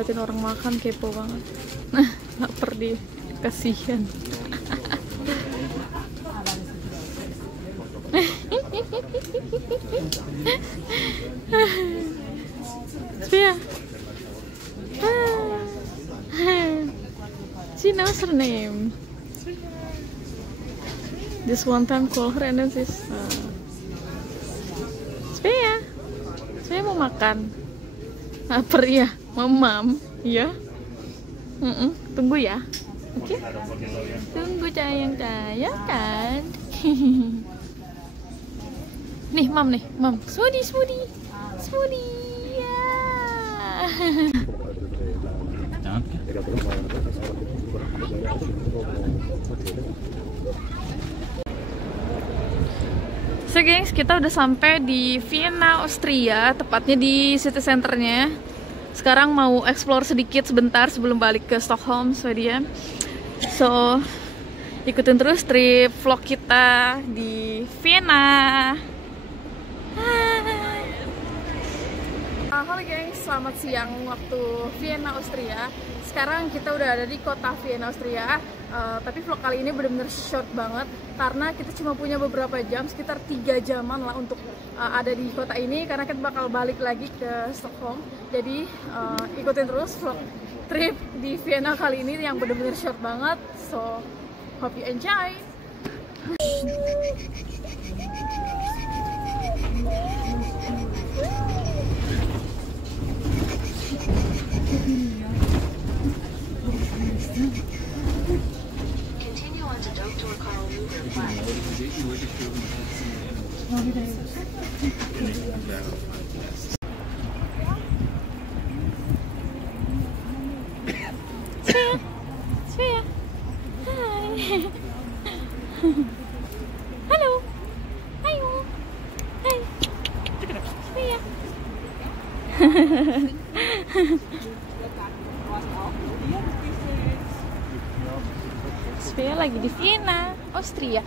ngeliatin orang makan, kepo banget. Nah, lapar dia, kasihan. Sophia, she knows her name. Just one time call her and then she's Sophia, saya mau makan. Lapar ya, mamam, ya. Tunggu ya, oke? Tunggu sayang kan. Nih, mam, smoothie, ya. So gengs, kita udah sampai di Vienna, Austria, tepatnya di city centernya. Sekarang mau explore sedikit sebentar sebelum balik ke Stockholm, Swedia. So, ikutin terus trip vlog kita di Vienna. Halo gengs, selamat siang waktu Vienna, Austria. Sekarang kita udah ada di kota Vienna, Austria. Tapi vlog kali ini bener-bener short banget karena kita cuma punya beberapa jam, sekitar 3 jaman lah untuk ada di kota ini, karena kita bakal balik lagi ke Stockholm. Jadi ikutin terus vlog trip di Vienna kali ini yang bener-bener short banget. So hope you enjoy. Svea. Hi. Halo. Ayo. Hai. Svea. Svea lagi di Vienna, Austria.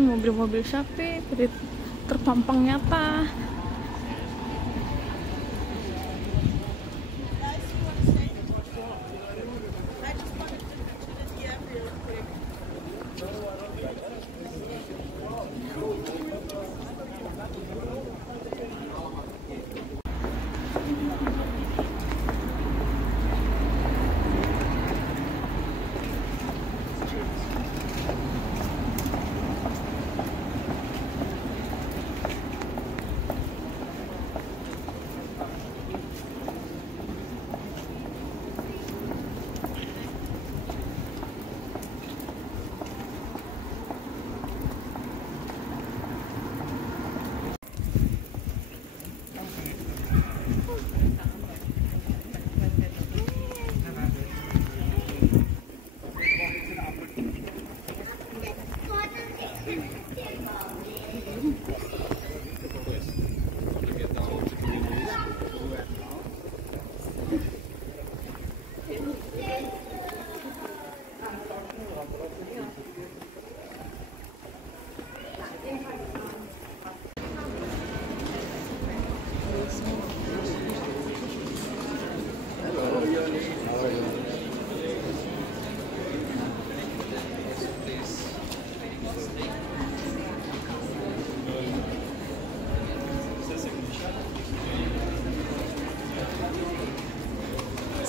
Mobil-mobil siapa? Terpampang nyata.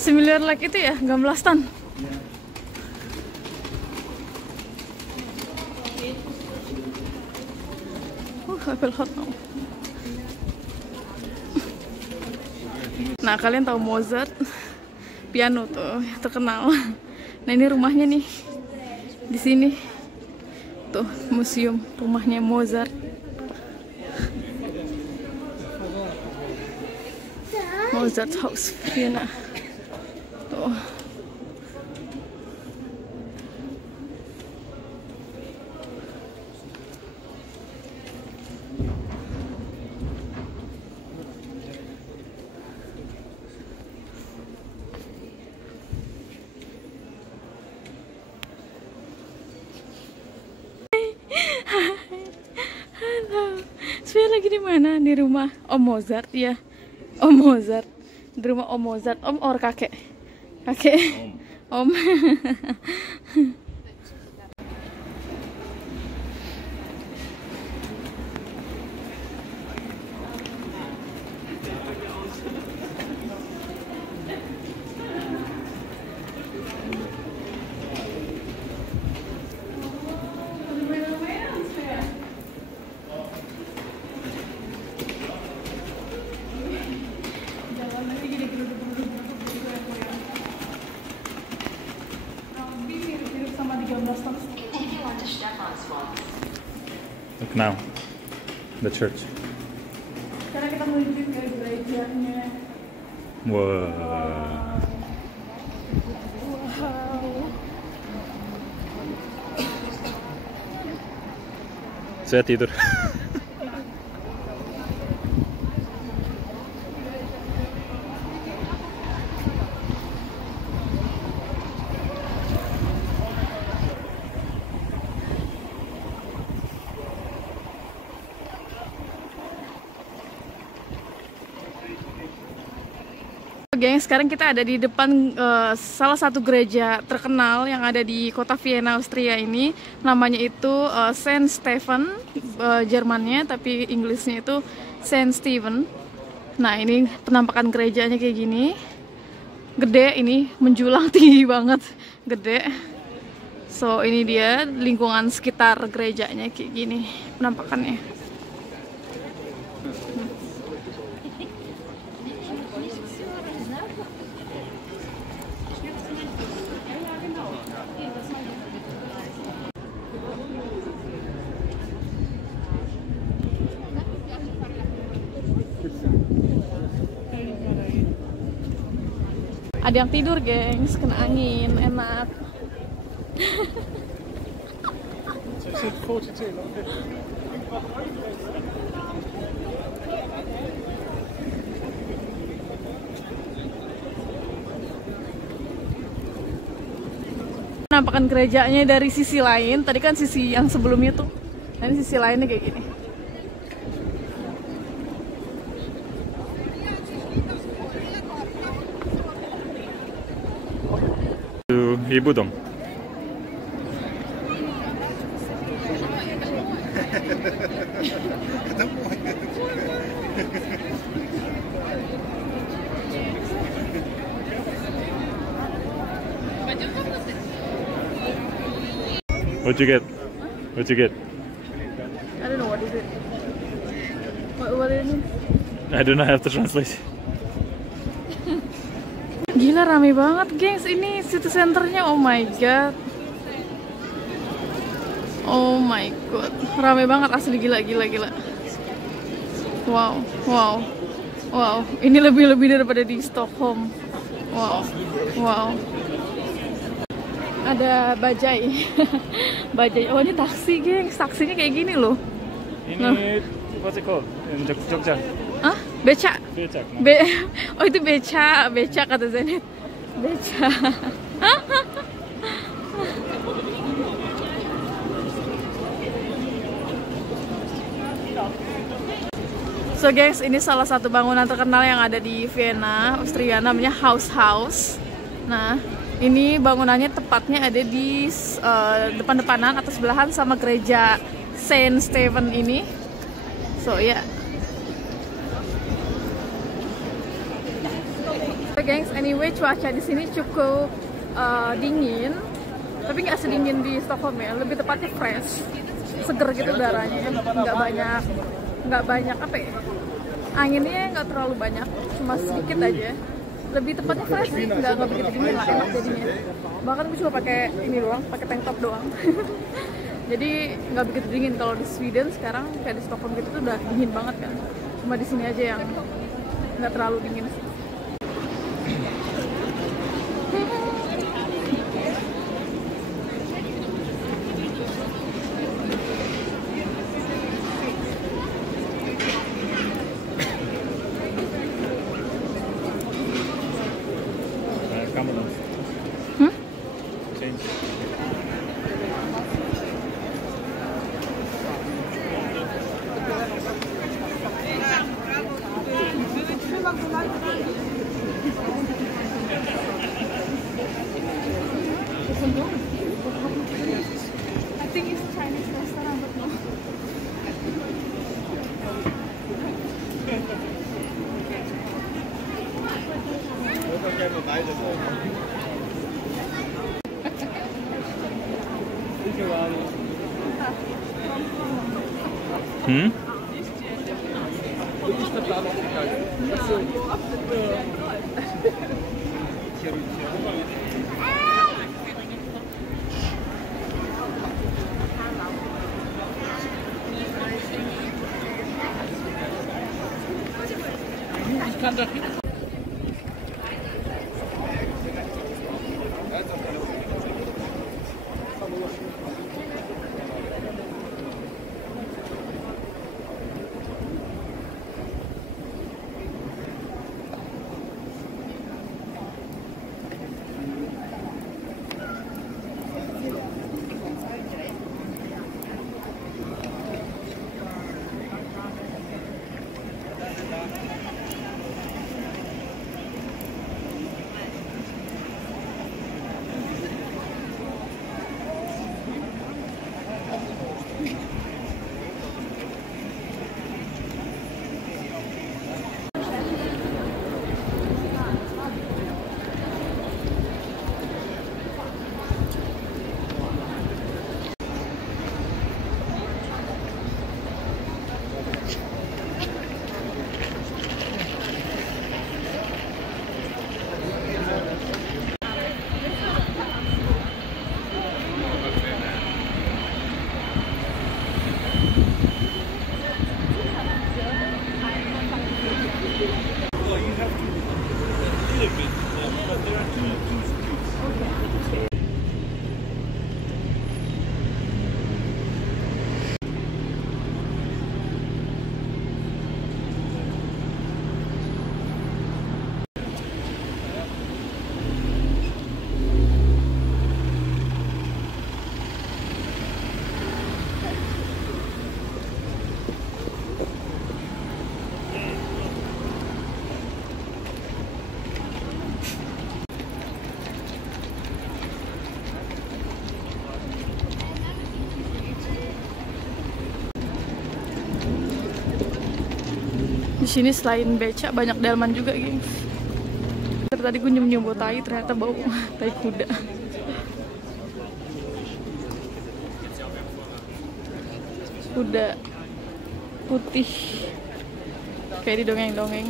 Similar like itu ya, Gamblastan. I feel hot now. Nah, kalian tahu Mozart? Piano tuh terkenal. Nah, ini rumahnya nih. Di sini. Tuh, museum rumahnya Mozart. Mozart House, Vienna. Tuh. Halo. Svea lagi di mana? Di rumah Om Mozart ya. Om Mozart. Di rumah Om Mozart. Om or kakek? Kakek. Om. Look now, the church. Karena kita menuju ke gerejanya. Wow. Saya tidur. Geng, sekarang kita ada di depan salah satu gereja terkenal yang ada di kota Vienna, Austria ini. Namanya itu Saint Stephen, Jermannya, tapi Inggrisnya itu Saint Stephen. Nah, ini penampakan gerejanya kayak gini. Gede, ini menjulang tinggi banget, gede. So, ini dia lingkungan sekitar gerejanya kayak gini penampakannya. Ada yang tidur, gengs, kena angin, enak. Penampakan gerejanya dari sisi lain, tadi kan sisi yang sebelumnya tuh, dan sisi lainnya kayak gini. Ibudong. What'd you get? What'd you get? I don't know what is it. What is it? I don't know how to translate. Gila, rame banget, gengs. Ini city centernya, oh my god. Oh my god, rame banget asli, gila. Wow. Wow, ini lebih daripada di Stockholm. Wow. Ada bajai. Bajai, oh ini taksi, gengs. Taksinya kayak gini loh. Ini what's it called? In Jogja. Hah? Becak? Becak. Oh itu becak kata Zenit. Becak. So guys, ini salah satu bangunan terkenal yang ada di Vienna, Austria, namanya House. Nah, ini bangunannya tepatnya ada di depan-depanan atau sebelahan sama gereja Saint Stephen ini. So ya. Yeah. Gengs, anyway cuaca di sini cukup dingin, tapi nggak sedingin di Stockholm ya, lebih tepatnya fresh, seger gitu udaranya, nggak banyak apa ya, anginnya nggak terlalu banyak, cuma sedikit aja, lebih tepatnya fresh sih, nggak begitu dingin lah, enak jadinya. Bahkan gue cuma pakai ini doang, pakai tank top doang. Jadi nggak begitu dingin. Kalau di Sweden sekarang kayak di Stockholm gitu tuh udah dingin banget kan, cuma di sini aja yang nggak terlalu dingin sih. I think it's Chinese restaurant, but no. Hmm? Di sini selain beca banyak delman juga, gengs. Tadi gue nyoba tai, ternyata bau tai kuda. Kuda putih kayak di dongeng-dongeng.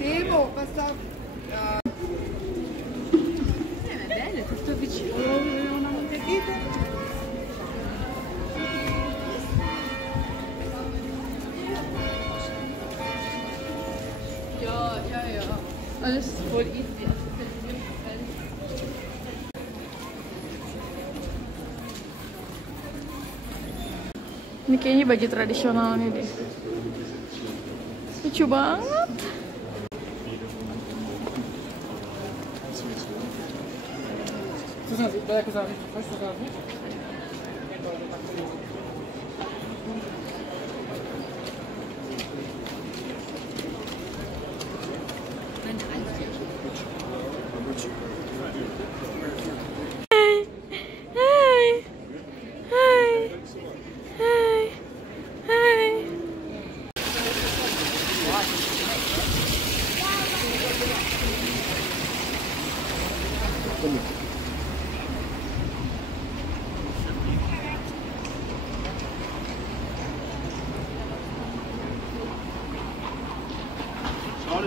Timo, pass up. Bene, ti sto vicino, una montetita. Ja. Alles voll easy. Ini kayaknya baju tradisionalnya deh. Lucu banget.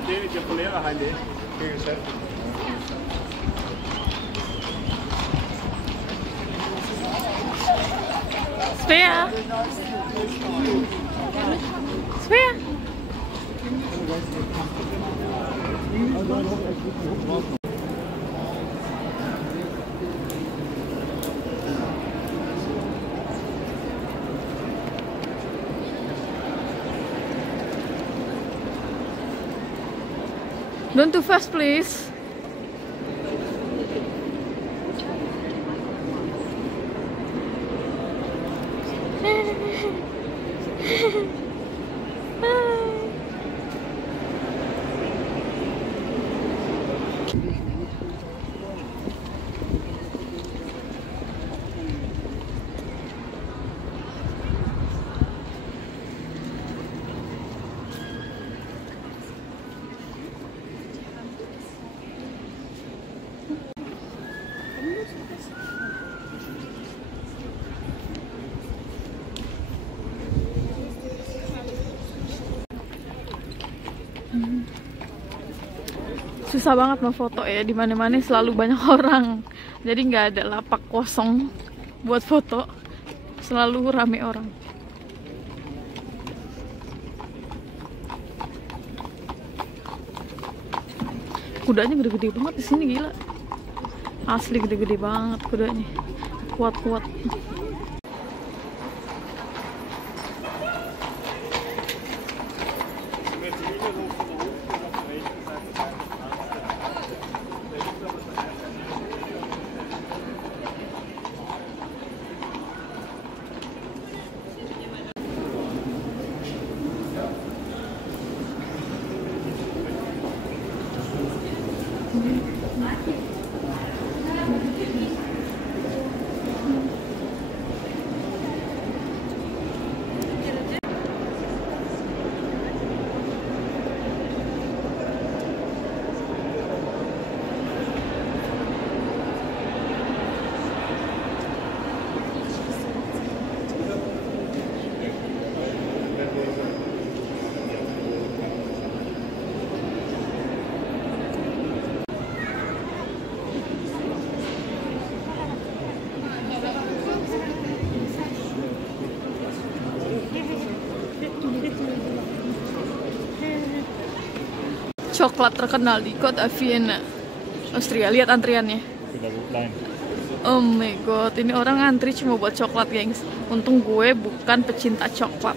David, je collega Heinde. Kijk eens, hè. Svea. Svea. Don't too fast, please. Susah banget mau foto ya, di mana-mana selalu banyak orang. Jadi nggak ada lapak kosong buat foto. Selalu rame orang. Kudanya gede-gede banget di sini, gila. Asli gede-gede banget kudanya. Kuat-kuat. Coklat terkenal di kota Vienna, Austria. Lihat antriannya. Oh my god, ini orang antri cuma buat coklat, gengs. Untung gue bukan pecinta coklat.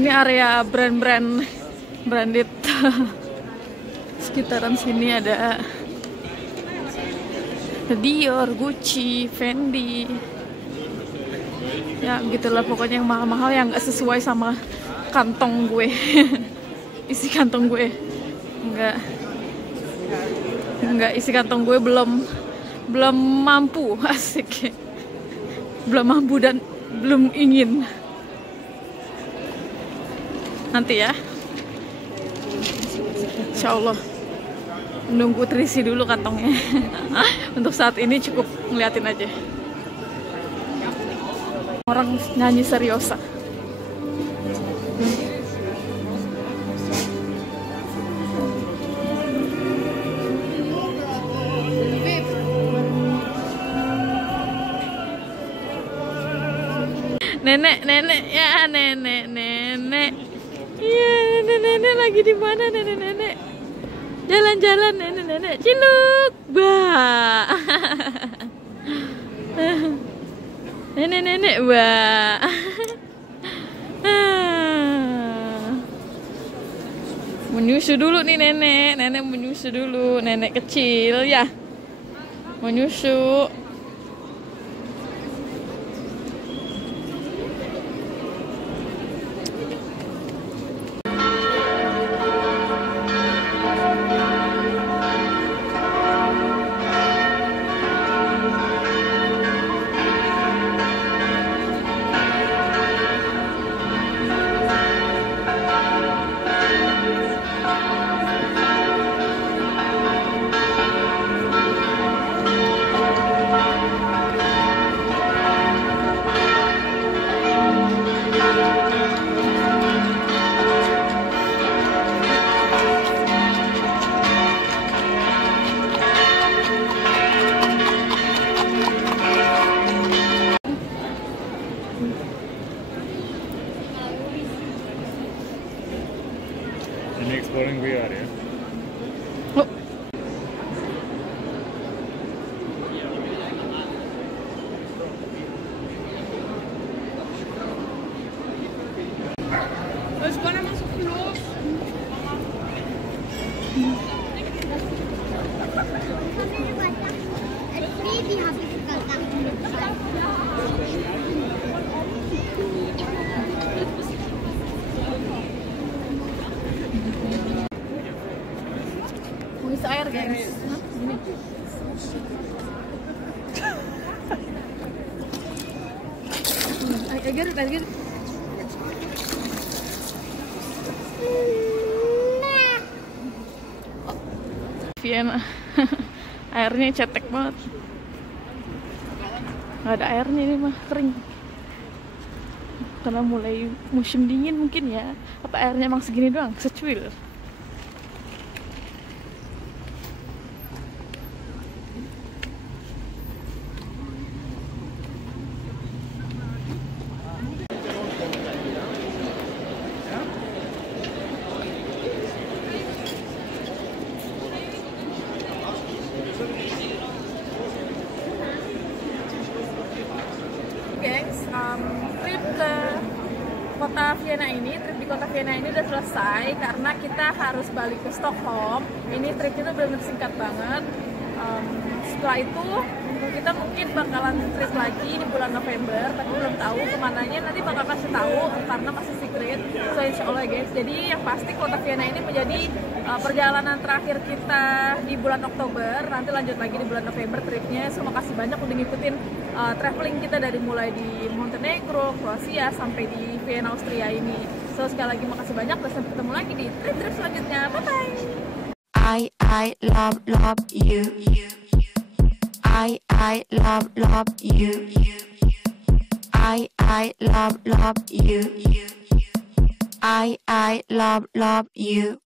Ini area branded. Sekitaran sini ada Dior, Gucci, Fendi. Ya gitulah pokoknya yang mahal-mahal yang gak sesuai sama kantong gue. Isi kantong gue enggak isi kantong gue belum mampu. Asik. Belum mampu dan belum ingin. Nanti ya, insya Allah. Nunggu terisi dulu kantongnya. Untuk saat ini cukup ngeliatin aja. Orang nyanyi seriosa. Nenek ya, nenek. Iya, nenek lagi di mana nenek? Jalan-jalan nenek. Ciluk, bah. Nenek, bah. Menyusu dulu nih nenek menyusu dulu, nenek kecil ya. Menyusu. Ini exploring VR ya. Oh. Terus gue masuk dulu. Vienna. Airnya cetek banget. Nggak ada airnya ini mah, kering. Karena mulai musim dingin mungkin ya. Apa airnya emang segini doang? Secuil. Gengs, trip ke kota Vienna ini, trip di kota Vienna ini udah selesai karena kita harus balik ke Stockholm. Ini tripnya tuh benar-benar singkat banget. Setelah itu kita mungkin bakalan trip lagi di bulan November, tapi belum tahu kemananya, nanti bakal kasih tahu karena masih secret. So insya Allah guys, jadi yang pasti kota Vienna ini menjadi perjalanan terakhir kita di bulan Oktober. Nanti lanjut lagi di bulan November tripnya. So makasih banyak udah ngikutin traveling kita dari mulai di Montenegro, Kroasia sampai di Vienna, Austria ini. So sekali lagi makasih banyak, dan sampai ketemu lagi di trip-trip selanjutnya. Bye bye. I love you. I love you. I love you. I love you.